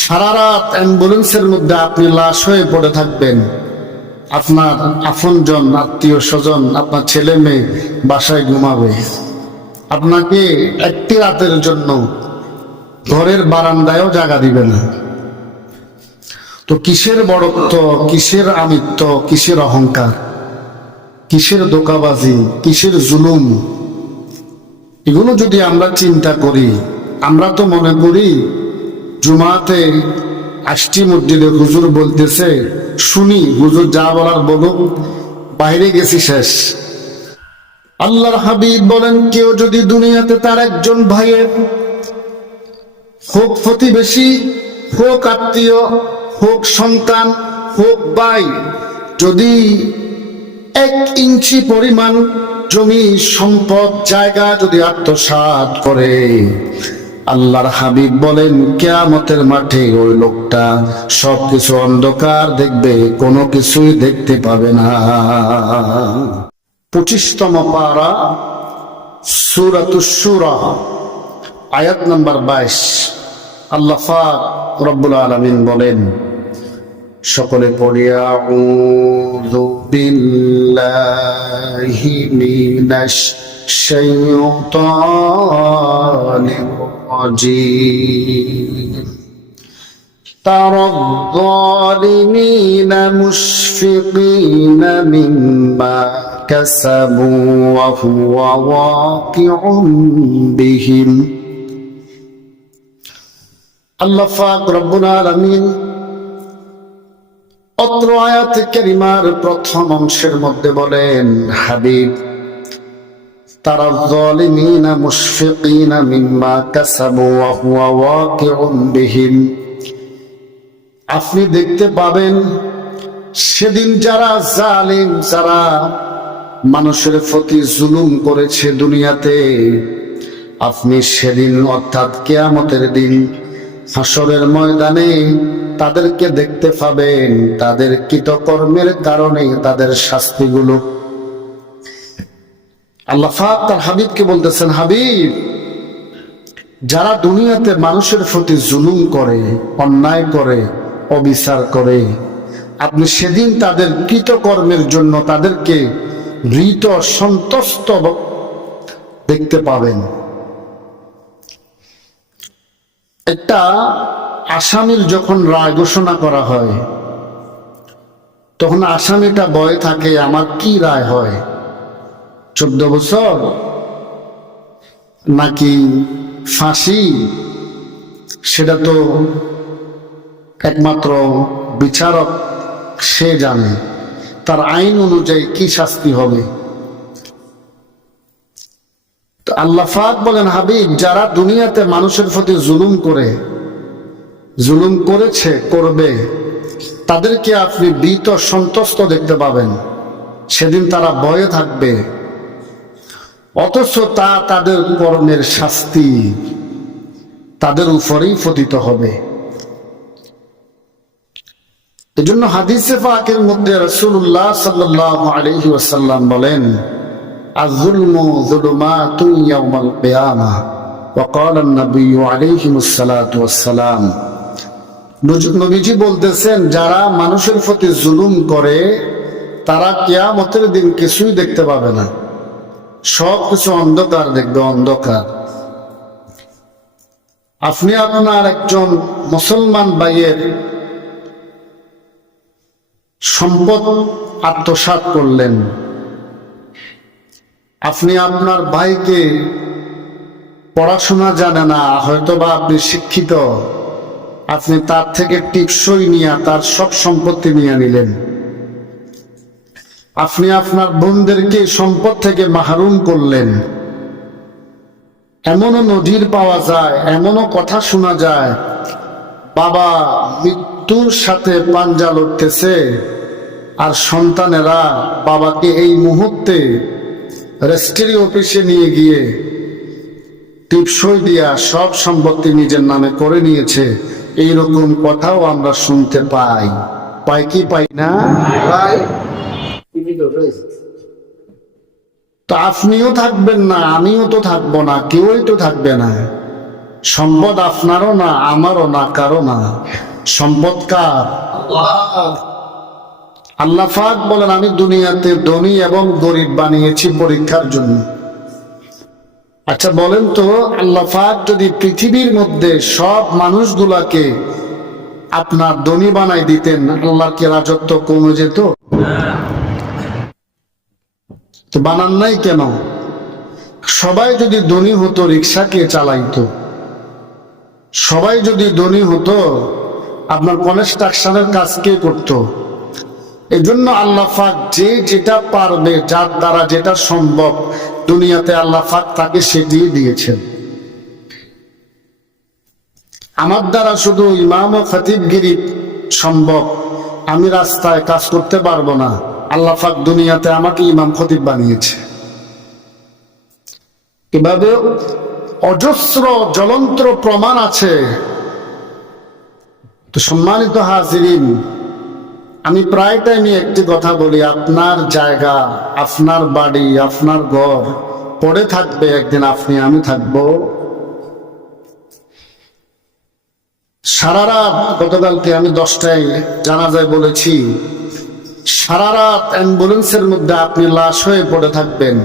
সারা রাত অ্যাম্বুলেন্সের মধ্যে আপনি লাশ হয়ে পড়ে থাকবেন, আপনার আপনজন আত্মীয় স্বজন আপনার ছেলে মেয়ে বাসায় ঘুমাবে, আপনাকে একটি রাতের জন্য ঘরের বারান্দায়ও জায়গা দিবে না। তো কিসের বড়ত্ব, কিসের আমিত্ব, কিসের অহংকার, কিসের ধোঁকাবাজি, কিসের জুলুম, এগুলো যদি আমরা চিন্তা করি, আমরা তো মনে করি জুমাতে আসছি মসজিদে, হুজুর বলতেছে শুনি, হুজুর যা বলার বলুক, বাইরে গেছি শেষ। আল্লাহর হাবিব বলেন, কেউ যদি দুনিয়াতে তার একজন ভাইয়ের, হোক প্রতিবেশী, হোক আত্মীয়, হোক সন্তান, হোক ভাই, যদি 1 ইঞ্চি পরিমাণ জমি সম্পদ জায়গা যদি আত্মসাৎ করে, আল্লাহর হাবিব বলেন কিয়ামতের মাঠে ওই লোকটা সবকিছু অন্ধকার দেখবে, কোনো কিছুই দেখতে পাবে না। 25তম পারা, সূরাতুশ শূরা, আয়াত নাম্বার 22। আল্লাহ পাক রব্বুল আলামিন বলেন, সকলে পড়ি আউযু বিল্লাহি মিনাশ শাইতানির রাজীম। তারাল যালিমিনা মুশফিকিনা মিম্মা কাসাবু ওয়া হুয়া ওয়াকিউম বিহিম। আল্লাহ পাক রব্বুল আলামিন অত্র আয়াতে কারিমার প্রথম অংশের মধ্যে বলেন, হাবিব, তারা যালিমিনা মুশফিকিনা মিম্মা কাসাবু ওয়া হুয়া ওয়াকিউম বিহিম। আপনি দেখতে পাবেন সেদিন যারা জালিম, যারা মানুষের প্রতি জুলুম করেছে দুনিয়াতে, আপনি সেদিন অর্থাৎ কিয়ামতের দিন হাসরের ময়দানে তাদেরকে দেখতে পাবেন, তাদের কৃতকর্মের কারণে তাদের শাস্তিগুলো। আল্লাহ পাক তার হাবিবকে বলতেছেন, হাবিব, যারা দুনিয়াতে মানুষের প্রতি জুলুম করে, অন্যায় করে, অবিচার করে, আপনি সেদিন তাদের কৃতকর্মের জন্য তাদেরকে মৃত সন্তুষ্ট দেখতে পাবেন। একটা আসামির যখন রায় ঘোষণা করা হয়, তখন আসামিটা ভয়ে থাকে আমার কি রায় হয়, 14 বছর নাকি ফাঁসি, সেটা তো একমাত্র বিচারক সে জানে, তার আইন অনুযায়ী কি শাস্তি হবে। তো আল্লাহ পাক বলেন, হাবিব, যারা দুনিয়াতে মানুষের প্রতি জুলুম করে, জুলুম করেছে, করবে, তাদেরকে আপনি ভীত সন্তুষ্ট দেখতে পাবেন। সেদিন তারা ভয়ে থাকবে, অথচ তাদের কর্মের শাস্তি তাদের উপরেই পতিত হবে। এজন্য হাদিসে পাকের মধ্যে রাসূলুল্লাহ সাল্লাল্লাহু আলাইহি ওয়াসাল্লাম বলেন, আয-যুলমু যুলুমাতুন ইয়াওমাল কিয়ামাহ ওয়া ক্বালা আন-নাবিয়্যু আলাইহিমুস সালাতু ওয়াস সালাম। নবীজি বলতেছেন, যারা মানুষের প্রতি জুলুম করে তারা কিয়ামতের দিন কিছুই দেখতে পাবে না, সব কিছু অন্ধকার দেখবে, অন্ধকার। আপনি আপনার একজন মুসলমান ভাইয়ের সম্পদ আত্মসাৎ করলেন, আপনি আপনার ভাইকে পড়াশোনা জানে না, হয়তো বা আপনি শিক্ষিত, আপনি তার থেকে টিপসই নিয়ে তার সব সম্পত্তি নিয়ে নিলেন। আপনি আপনার বোনদেরকে সম্পদ থেকে মাহরুম করলেন। এমনও নজির পাওয়া যায়, এমনও কথা শোনা যায়, বাবা মৃত্যুর সাথে পাঞ্জা লড়তেছে আর সন্তানেরা বাবাকে এই মুহূর্তে রেজিস্ট্রি অফিসে নিয়ে গিয়ে টিপসই দিয়া সব সম্পত্তি নিজের নামে করে নিয়েছে। এইরকম কথাও আমরা শুনতে পাই, পাই কি পাই না? তো আপনিও থাকবেন না, আমিও তো থাকবো না, কেউই তো থাকবে না। সম্পদ আপনারও না, আমারও না, কারো না। সম্পদ কার? আল্লাহ পাক বলেন, আমি দুনিয়াতে ধনী এবং গরিব বানিয়েছি পরীক্ষার জন্য। আচ্ছা বলেন তো, আল্লাহ পাক যদি পৃথিবীর মধ্যে সব মানুষগুলাকে আপনার ধনী বানাই দিতেন, আল্লাহর কি রাজত্ব কমে যেত? তো বানান নাই কেন? সবাই যদি ধনী হতো, রিক্সা কে চালাইতো? সবাই যদি ধনী হতো, আপনার কনস্ট্রাকশনের কাজ কে করতো? এই জন্য আল্লাহ পাক যে যেটা পারবে, যার দ্বারা যেটা সম্ভব দুনিয়াতে আল্লাহ পাক তাকে সেটি দিয়েছেন। আমার দ্বারা শুধু ইমাম ও খতিবগিরি সম্ভব, আমি রাস্তায় কাজ করতে পারবো না। আল্লাহ পাক দুনিয়াতে আমাকে ইমাম খতিব বানিয়েছে। এভাবে অজস্র জ্বলন্ত প্রমাণ আছে। তো সম্মানিত হাজিরিন, আমি প্রায় টাইমে একটি কথা বলি, আপনার জায়গা, আপনার বাড়ি, আপনার ঘর পড়ে থাকবে, একদিন আপনি আমি থাকবো। সারা রাত, গতকালকে আমি 10টায় জানাজায় বলেছি, সারা রাত অ্যাম্বুলেন্সের মধ্যে আপনি লাশ হয়ে পড়ে থাকবেন।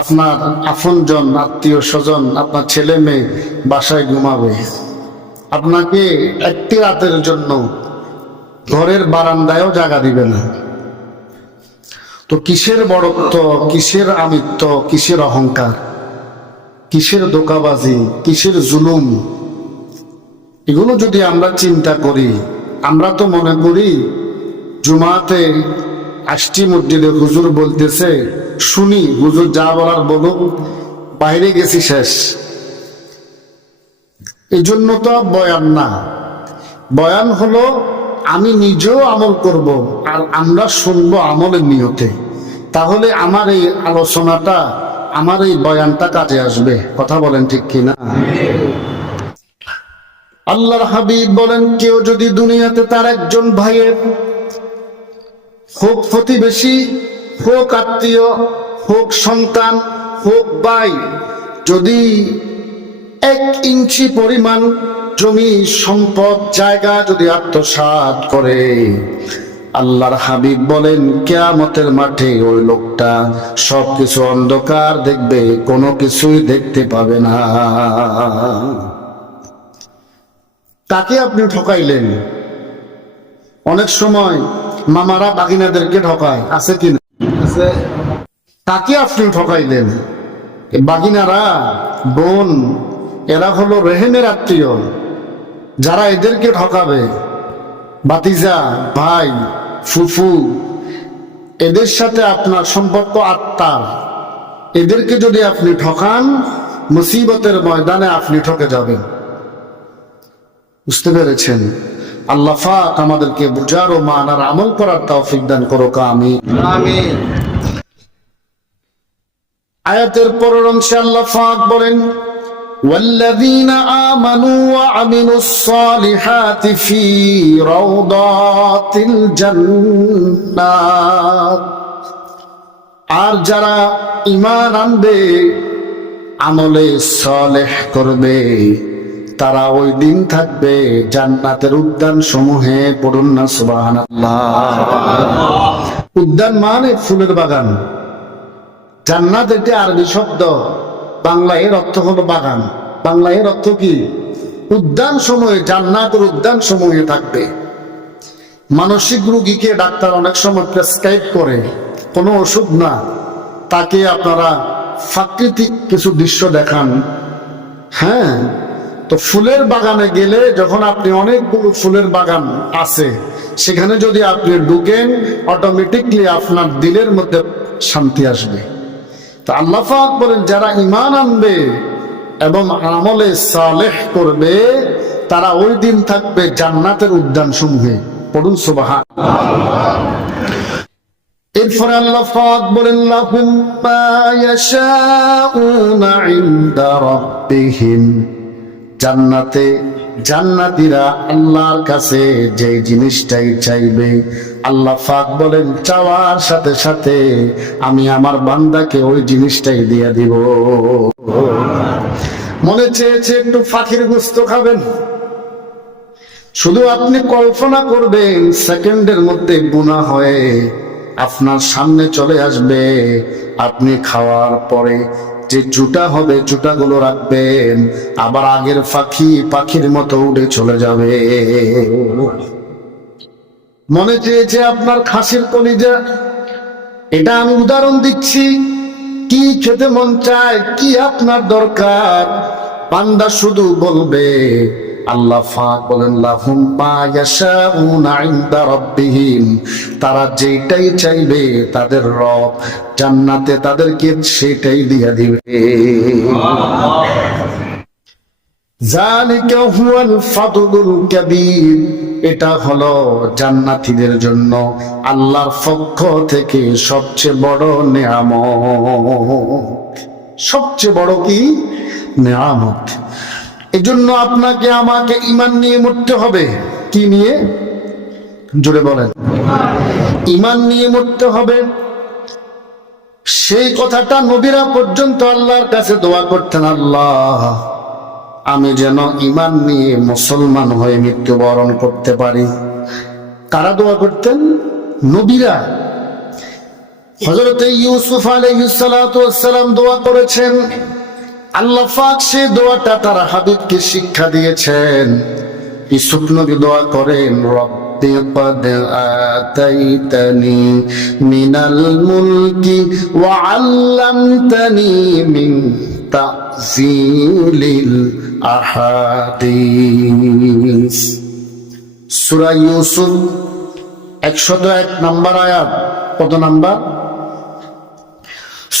আপনার আপনজন, আত্মীয় স্বজন, আপনার ছেলে মেয়ে বাসায় ঘুমাবে, আপনাকে একটি রাতের জন্য ঘরের বারান্দায়ও জায়গা দিবে না। তো কিসের বড়ত্ব, কিসের আমিত্ব, কিসের অহংকার, কিসের ধোঁকাবাজি, কিসের জুলুম, এগুলো যদি আমরা চিন্তা করি, আমরা তো মনে করি জুমাতে আসছি মসজিদে, হুজুর বলতেছে শুনি, হুজুর যা বলার বলুক, বাইরে গেছি শেষ। এই জন্য তো বয়ান না। বয়ান হলো আমি নিজেও আমল করব, আর আমরা শুনবো আমলের নিয়তে। তাহলে আমার এই আলোচনাটা, আমার এই বয়ানটা কাজে আসবে। কথা বলেন ঠিক কিনা? আল্লাহর হাবিব বলেন, কেউ যদি দুনিয়াতে তার একজন ভাইয়ের, হোক প্রতিবেশী, হোক আত্মীয়, হোক সন্তান, হোক ভাই, যদি 1 ইঞ্চি পরিমাণ জমি, সম্পদ, জায়গা যদি আত্মসাৎ করে, আল্লাহর হাবিব বলেন কিয়ামতের মাঠে ওই লোকটা সবকিছু অন্ধকার দেখবে, কোনো কিছুই দেখতে পাবে না। তাকে আপনি ঠকাইলেন। অনেক সময় মামারা বাগিনাদেরকে ঠকায়, আছে কি না? আছে। তাকে আপনি ঠকাইলেন। বাগিনারা, বোন, এরা হলো রেহেমের আত্মীয়, যারা এদেরকে ঠকাবে, ভাতিজা, ভাই, ফুফু, এদের সাথে আপনার সম্পর্ক আত্মার। এদেরকে যদি আপনি ঠকান, মুসিবতের ময়দানে আপনি ঠকে যাবেন। বুঝতে পেরেছেন? আল্লাহ পাক আমাদেরকে বুঝার ও মানার আমল করার তৌফিক দান করুক, আমিন। আমিন। আয়াতের পরের অংশে আল্লাহ পাক বলেন, والذين آمنوا وعملوا الصالحات في روضات الجنات। আর যারা ঈমান আনবে, আমলে সালেহ করবে, তারা ওই দিন থাকবে জান্নাতের উদ্যান সমূহে। পড়ুন না সুবহানাল্লাহ। উদ্যান মানে ফুলের বাগান। জান্নাত এটি আরবি শব্দ, বাংলা এর অর্থ হলো বাগান। বাংলা এর অর্থ কি? উদ্যান সমূহে, জান্নাতের উদ্যান সমূহে থাকবে। মানসিক রোগীকে ডাক্তার অনেক সময় প্রেসক্রাইব করে, কোনো ওষুধ না, তাকে আপনারা প্রাকৃতিক কিছু দৃশ্য দেখান। হ্যাঁ, তো ফুলের বাগানে গেলে, যখন আপনি অনেকগুলো ফুলের বাগান আছে, সেখানে যদি আপনি ঢুকেন, অটোমেটিকলি আপনার দিলের মধ্যে শান্তি আসবে। তো আল্লাহ পাক বলেন, যারা ঈমান আনবে এবং আমলে সালেহ করবে, তারা ওই দিন থাকবে জান্নাতের উদ্যান সমূহে। পড়ুন সুবহানাল্লাহ। এরপরে আল্লাহ পাক বলেন, লাহুম মা ইয়াশাউনা ইনদা রাব্বিহিম। জান্নাতে জান্নাতীরা আল্লাহর কাছে যে জিনিসটাই চাইবে, আল্লাহ পাক বলেন চাওয়ার সাথে সাথে আমি আমার বান্দাকে ওই জিনিসটাই দিয়ে দিব। মনে চেয়েছে একটু পাখির গোস্ত খাবেন, শুধু আপনি কল্পনা করবেন সেকেন্ডের মধ্যে বুনা হয়ে আপনার সামনে চলে আসবে। আপনি খাওয়ার পরে যে জুটা হবে জুটাগুলো রাখবেন, আবার আগের পাখির মতো উড়ে চলে যাবে। মনে চেয়েছে আপনার খাসির কলিজা, এটা আমি উদাহরণ দিচ্ছি। কি খেতে মন চায়, কি আপনার দরকার, বান্দা শুধু বলবে। আল্লাহ পাক বলেন লাহুম মা ইয়াশাউনা ইনদা রাব্বিহিম, তারা যেটাই চাইবে তাদের রব জান্নাতে তাদেরকে সেটাই দিয়ে দিবে। যালিকা হুয়াল ফাদলুল কাবীর, এটা হলো জান্নাতীদের জন্য আল্লাহর পক্ষ থেকে সবচেয়ে বড় নেয়ামত। সবচেয়ে বড় কি নেয়ামত। এজন্য আপনাকে আমাকে ঈমান নিয়ে মরতে হবে। কি নিয়ে? জোরে বলেন। ঈমান নিয়ে মরতে হবে। সেই কথাটা নবীরা পর্যন্ত আল্লাহর কাছে দোয়া করতেন, আল্লাহ আমি যেন ঈমান নিয়ে মুসলমান হয়ে মৃত্যুবরণ করতে পারি। কারা দোয়া করতেন? নবীরা। হযরত ইউসুফ আলাইহিস সালাতু ওয়াস সালাম দোয়া করেছেন। আল্লাহ পাক সেই দোয়াটা তার হাবিবকে শিক্ষা দিয়েছেন। ইউসুফ নবী দোয়া করেন, রব্বি ক্বাদ আতাইতানি মিনাল মুলকি ওয়া আল্লামতানি মিন তা'যীলিল আহাদিস। সূরা ইউসুফ 101 নম্বর আয়াত। কত নাম্বার?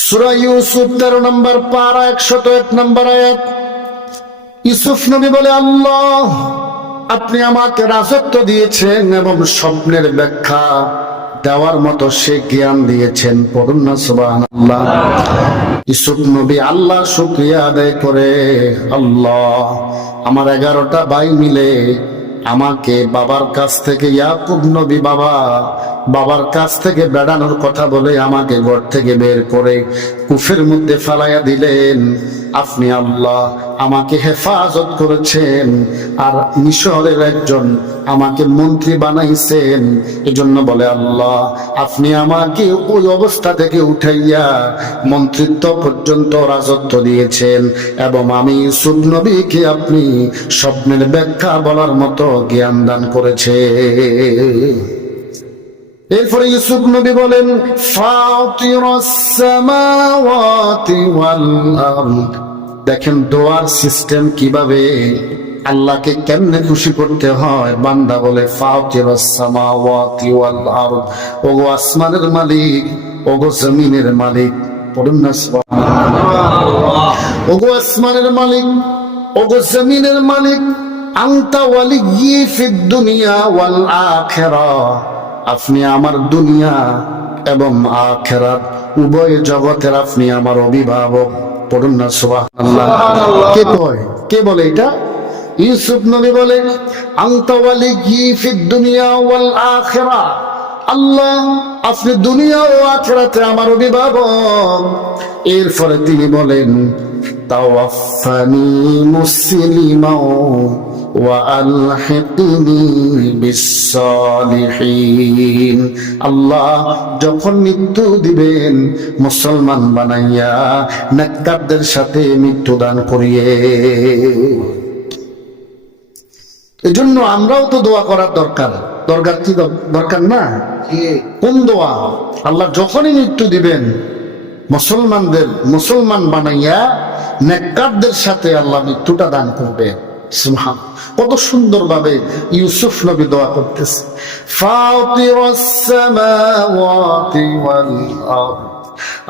সূরা ইউসুফ 13 নম্বর পারা 101 নম্বর আয়াত। ইউসুফ নবী বলে, আল্লাহ আপনি আমাকে রাজত্ব দিয়েছেন এবং স্বপ্নের ব্যাখ্যা দেওয়ার মতো সে জ্ঞান দিয়েছেন। পড়ুন না সুবহানাল্লাহ। ইউসুফ নবী আল্লাহর শুকরিয়া আদায় করে, আল্লাহ আমার 11টা ভাই মিলে আমাকে বাবার কাছ থেকে, ইয়াকুব নবী বাবার কাছ থেকে বেড়ানোর কথা বলে আমাকে ঘর থেকে বের করে কুফের মধ্যে ফালাইয়া দিলেন। আপনি আল্লাহ আমাকে হেফাজত করেছেন, আর মিশরের একজন আমাকে মন্ত্রী বানাইছেন। এজন্য বলে, আল্লাহ আপনি আমাকে ওই অবস্থা থেকে উঠাইয়া মন্ত্রিত্ব পর্যন্ত রাজত্ব দিয়েছেন, এবং আমি ইউসুফ নবীকে আপনি স্বপ্নের ব্যাখ্যা বলার মতো জ্ঞান দান করেছে। এরপরে ইউসুফ নবী বলেন, ফাতিরাস সামাওয়াতি ওয়াল আরদ। দেখেন দোয়ার সিস্টেম কিভাবে, আল্লাহকে কেমনে খুশি করতে হয়। বান্দা বলে, ফাতিরাস সামাওয়াতি ওয়াল আরদ, ওগো আসমানের মালিক, ওগো জমিনের মালিক। পড়ুন না সুবহানাল্লাহ। ওগো আসমানের মালিক, ওগো জমিনের মালিক, আনতা ওয়ালিয়্যি ফিদ দুনিয়া ওয়াল আখিরাহ, আপনি আমার দুনিয়া এবং আখিরাত উভয় জগতের আপনি আমার অভিভাবক। পড়ুন না সুবহানাল্লাহ। কে কয়? কে বলে এটা? ইউসুফ নবী বলে, আনতা ওয়ালিয়্যি ফিদ দুনিয়া ওয়াল আখিরাহ, আল্লাহ আপনি দুনিয়া ও আখিরাতে আমার অভিভাবক। এরপরে তিনি বলেন, তাওয়াফফানি মুসলিমান ওয়া আলহিকনি বিস-সালিহিন। আল্লাহ যখন মৃত্যু দিবেন মুসলমান বানাইয়া নেককারদের সাথে মৃত্যু দান করিয়ে। এজন্য আমরাও তো দোয়া করার দরকার। কি দরকার না? কোন দোয়া? আল্লাহ যখনই মৃত্যু দিবেন মুসলমান বানাইয়া নেককারদের সাথে আল্লাহ মৃত্যুটা দান করবেন। কত সুন্দর ভাবে ইউসুফ নবী দোয়া করতেছে, ফাতিরাস সামাওয়াতি ওয়াল আরদ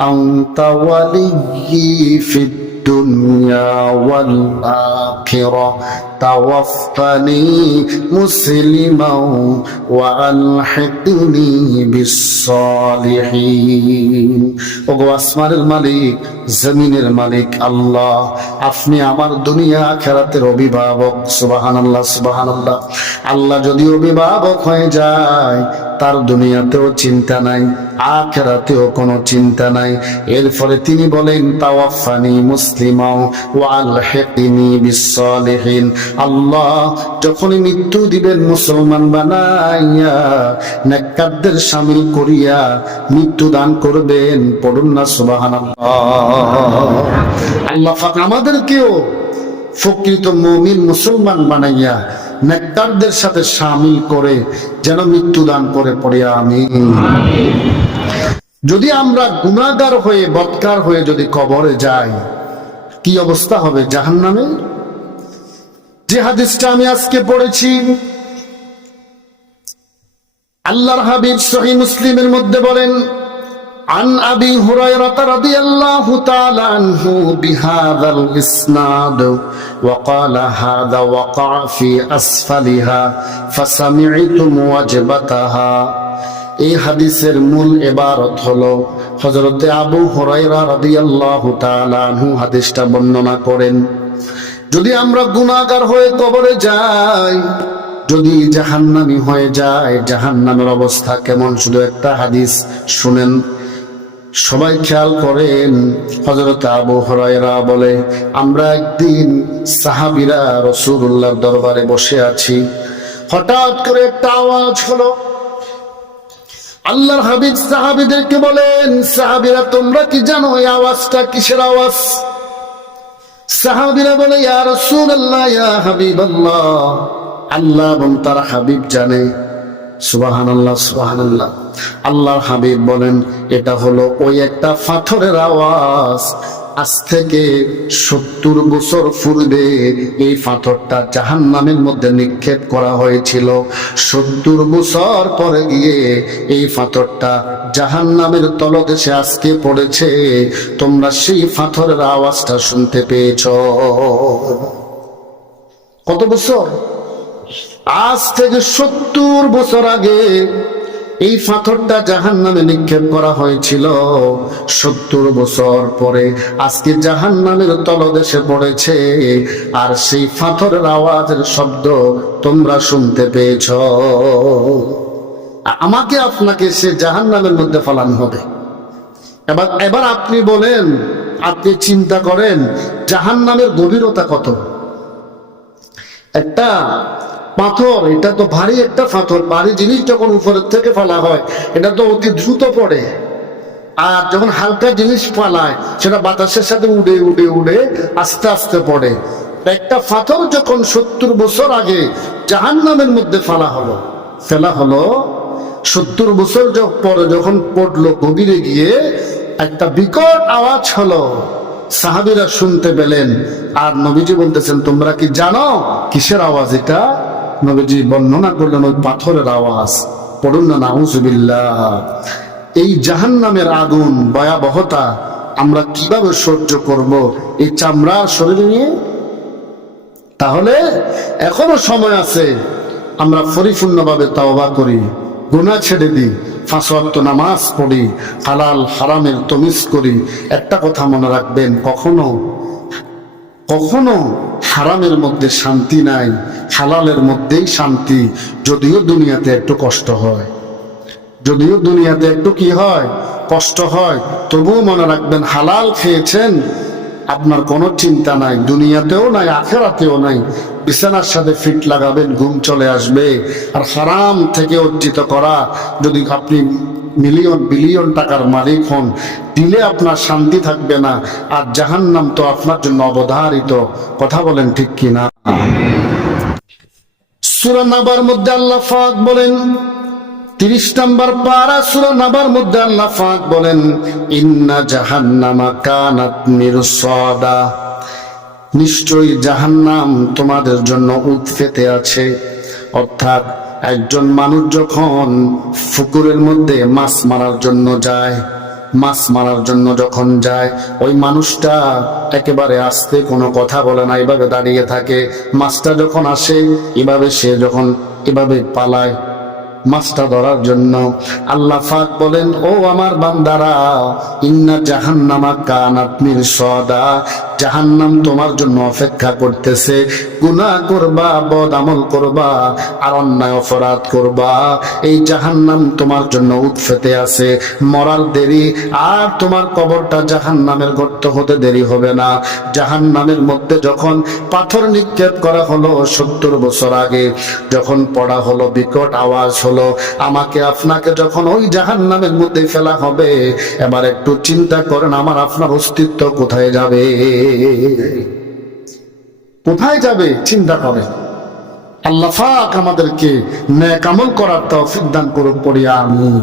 আনতা ওয়ালিয়্যি ফিদ দুনিয়া ওয়াল আখিরাহ তাওয়াফফানি মুসলিমান ওয়া আলহিকনি বিস-সালিহিন। ওগো আসমানের মালিক, জমিনের মালিক আল্লাহ, আপনি আমার দুনিয়া আখিরাতের অভিভাবক। সুবহানাল্লাহ, সুবহানাল্লাহ। আল্লাহ যদি অভিভাবক হয়ে যায় তার দুনিয়াতেও চিন্তা নাই, আখিরাতেও কোনো চিন্তা নাই। এর ফলে তিনি বলেন তাওয়াফানি মুসলিমা ওয়া আলহিকনি বিসসালিহিন। আল্লাহ যখনই মৃত্যু দিবেন মুসলমান বানাইয়া নেককারদের শামিল করিয়া মৃত্যু দান করবেন। পড়ুন না সুবহানাল্লাহ। আল্লাহ পাক আমাদেরকেও প্রকৃত মুমিন মুসলমান বানাইয়া নেককারদের সাথে শামিল করে যেন মৃত্যু দান করে পড়ে আমিন। যদি আমরা গুনাহগার হয়ে বদকার হয়ে যদি কবরে যাই, কি অবস্থা হবে জাহান্নামে? যে হাদিসটা আমি আজকে পড়েছি, আল্লাহর হাবিব সহিহ মুসলিমের মধ্যে বলেন عن أبي هريرة رضي الله تعالى عنه بهذا الإسناد وقال هذا وقع في أسفلها فسمعتم وجبتها। এই হাদিসের মূল ইবারত হলো হযরতে আবু হুরায়রা রাদিয়াল্লাহু তাআলা আনহু হাদিসটা বর্ণনা করেন, যদি আমরা গুনাহগার হয়ে কবরে যাই, যদি জাহান্নামী হয়ে যায়, জাহান্নামের অবস্থা কেমন শুধু একটা হাদিস শুনেন, সবাই খেয়াল করেন। হযরত আবু হুরায়রা বলে, আমরা একদিন সাহাবীরা রাসূলুল্লাহর দরবারে বসে আছি, হঠাৎ করে একটা আওয়াজ হলো। আল্লাহর হাবিব সাহাবীদেরকে বলেন, সাহাবীরা তোমরা কি জানো এই আওয়াজটা কিসের আওয়াজ? সাহাবীরা বলে, ইয়া রাসূলুল্লাহ, ইয়া হাবিবাল্লাহ, আল্লাহ এবং তার হাবিব জানে। সুবহানাল্লাহ, সুবহানাল্লাহ। আল্লাহর হাবিব বলেন, এটা হলো ওই একটা পাথরের আওয়াজ। আজ থেকে 70 বছর পূর্বে এই পাথরটা জাহান্নামের মধ্যে নিক্ষেপ করা হয়েছিল। 70 বছর পরে গিয়ে এই পাথরটা জাহান্নামের তলদেশে আজকে পড়েছে। তোমরা সেই পাথরের আওয়াজটা শুনতে পেয়েছো। কত বছর? আজ থেকে 70 বছর আগে এই পাথরটা জাহান্নামে নিক্ষেপ করা হয়েছিল। 70 বছর পরে আজকে জাহান্নামের তলদেশে পড়েছে, আর সেই পাথরের আওয়াজের শব্দ তোমরা শুনতে পেয়েছ। আমাকে আপনাকে সে জাহান্নামের মধ্যে ফেলানো হবে। এবার আপনি বলেন, আপনি চিন্তা করেন জাহান্নামের গভীরতা কত? একটা পাথর, এটা তো ভারী একটা পাথর, ভারী জিনিস যখন উপরের থেকে ফেলা হয় এটা তো অতি দ্রুত পড়ে, আর যখন হালকা জিনিস ফালায় সেটা বাতাসের সাথে উড়ে উড়ে উড়ে আস্তে আস্তে পড়ে। একটা পাথর যখন 70 বছর আগে জাহান্নামের মধ্যে ফেলা হলো 70 বছর পরে যখন পড়লো, গভীরে গিয়ে একটা বিকট আওয়াজ হলো, সাহাবীরা শুনতে পেলেন। আর নবীজি বলতেছেন, তোমরা কি জানো কিসের আওয়াজ এটা? নবীজি বর্ণনা করলেন ওই পাথরের আওয়াজ। পড়ুন না নাউজুবিল্লাহ। এই জাহান্নামের আগুন ভয়াবহতা আমরা কিভাবে সহ্য করব এই চামড়ার শরীরে নিয়ে? তাহলে এখনো সময় আছে, আমরা পরিপূর্ণভাবে তাওবা করি, গুনাহ ছেড়ে দিই, 5 ওয়াক্ত নামাজ পড়ি, হালাল হারামের তমিজ করি। একটা কথা মনে রাখবেন, কখনো কখনো হারামের মধ্যে শান্তি নাই, হালালের মধ্যেই শান্তি। যদিও দুনিয়াতে একটু কষ্ট হয়, যদিও দুনিয়াতে একটু কি হয়, কষ্ট হয়, তবুও মনে রাখবেন হালাল খেয়েছেন, আপনার কোনো চিন্তা নাই, দুনিয়াতেও নাই আখিরাতেও নাই। বিছানার সাথে ফিট লাগাবেন, ঘুম চলে আসবে। আর হারাম থেকে অর্জিত করা, যদি আপনি মিলিয়ন বিলিয়ন টাকার মালিক হন, দিলে আপনার শান্তি থাকবে না, আর জাহান্নাম তো আপনার জন্য অবধারিত। কথা বলেন ঠিক কিনা? সূরা নাবার মধ্যে আল্লাহ পাক বলেন, 30 নম্বর পারা সূরা নাবার মধ্যে আল্লাহ পাক বলেন, ইন্না জাহান্নামা কানাত মিরসাদা, নিশ্চয়ই জাহান্নাম তোমাদের জন্য উৎপেতে আছে। অর্থাৎ একজন মানুষ যখন পুকুরের মধ্যে মাছ মারার জন্য যায়, মাছ মারার জন্য যখন যায়, ওই মানুষটা একেবারে আস্তে, কোনো কথা বলে না, এভাবে দাঁড়িয়ে থাকে। মাছটা যখন আসে এভাবে, সে যখন এভাবে পালায় মাছটা ধরার জন্য। আল্লাহ পাক বলেন, ও আমার বান্দারা, ইন্না জাহান্নামা কানাত মিরসাদা, জাহান্নাম তোমার জন্য অপেক্ষা করতেছে। গুনাহ করবা, বদ আমল করবা, আর অন্যায় অপরাধ করবা, এই জাহান্নাম তোমার জন্য উৎফেতে আছে। মরার দেরি, আর তোমার কবরটা জাহান্নামের গর্ত হতে দেরি হবে না। জাহান্নামের মধ্যে যখন পাথর নিক্ষেপ করা হলো 70 বছর আগে, যখন পড়া হলো, বিকট আওয়াজ হলো, আমাকে আপনাকে যখন ওই জাহান্নামের মধ্যে ফেলা হবে, এবার একটু চিন্তা করেন আমার আপনার অস্তিত্ব কোথায় যাবে? কোথায় যাবে চিন্তা করেন। আল্লাহ পাক আমাদেরকে নেক আমল করার তৌফিক দান করুন, পড়ি আমিন।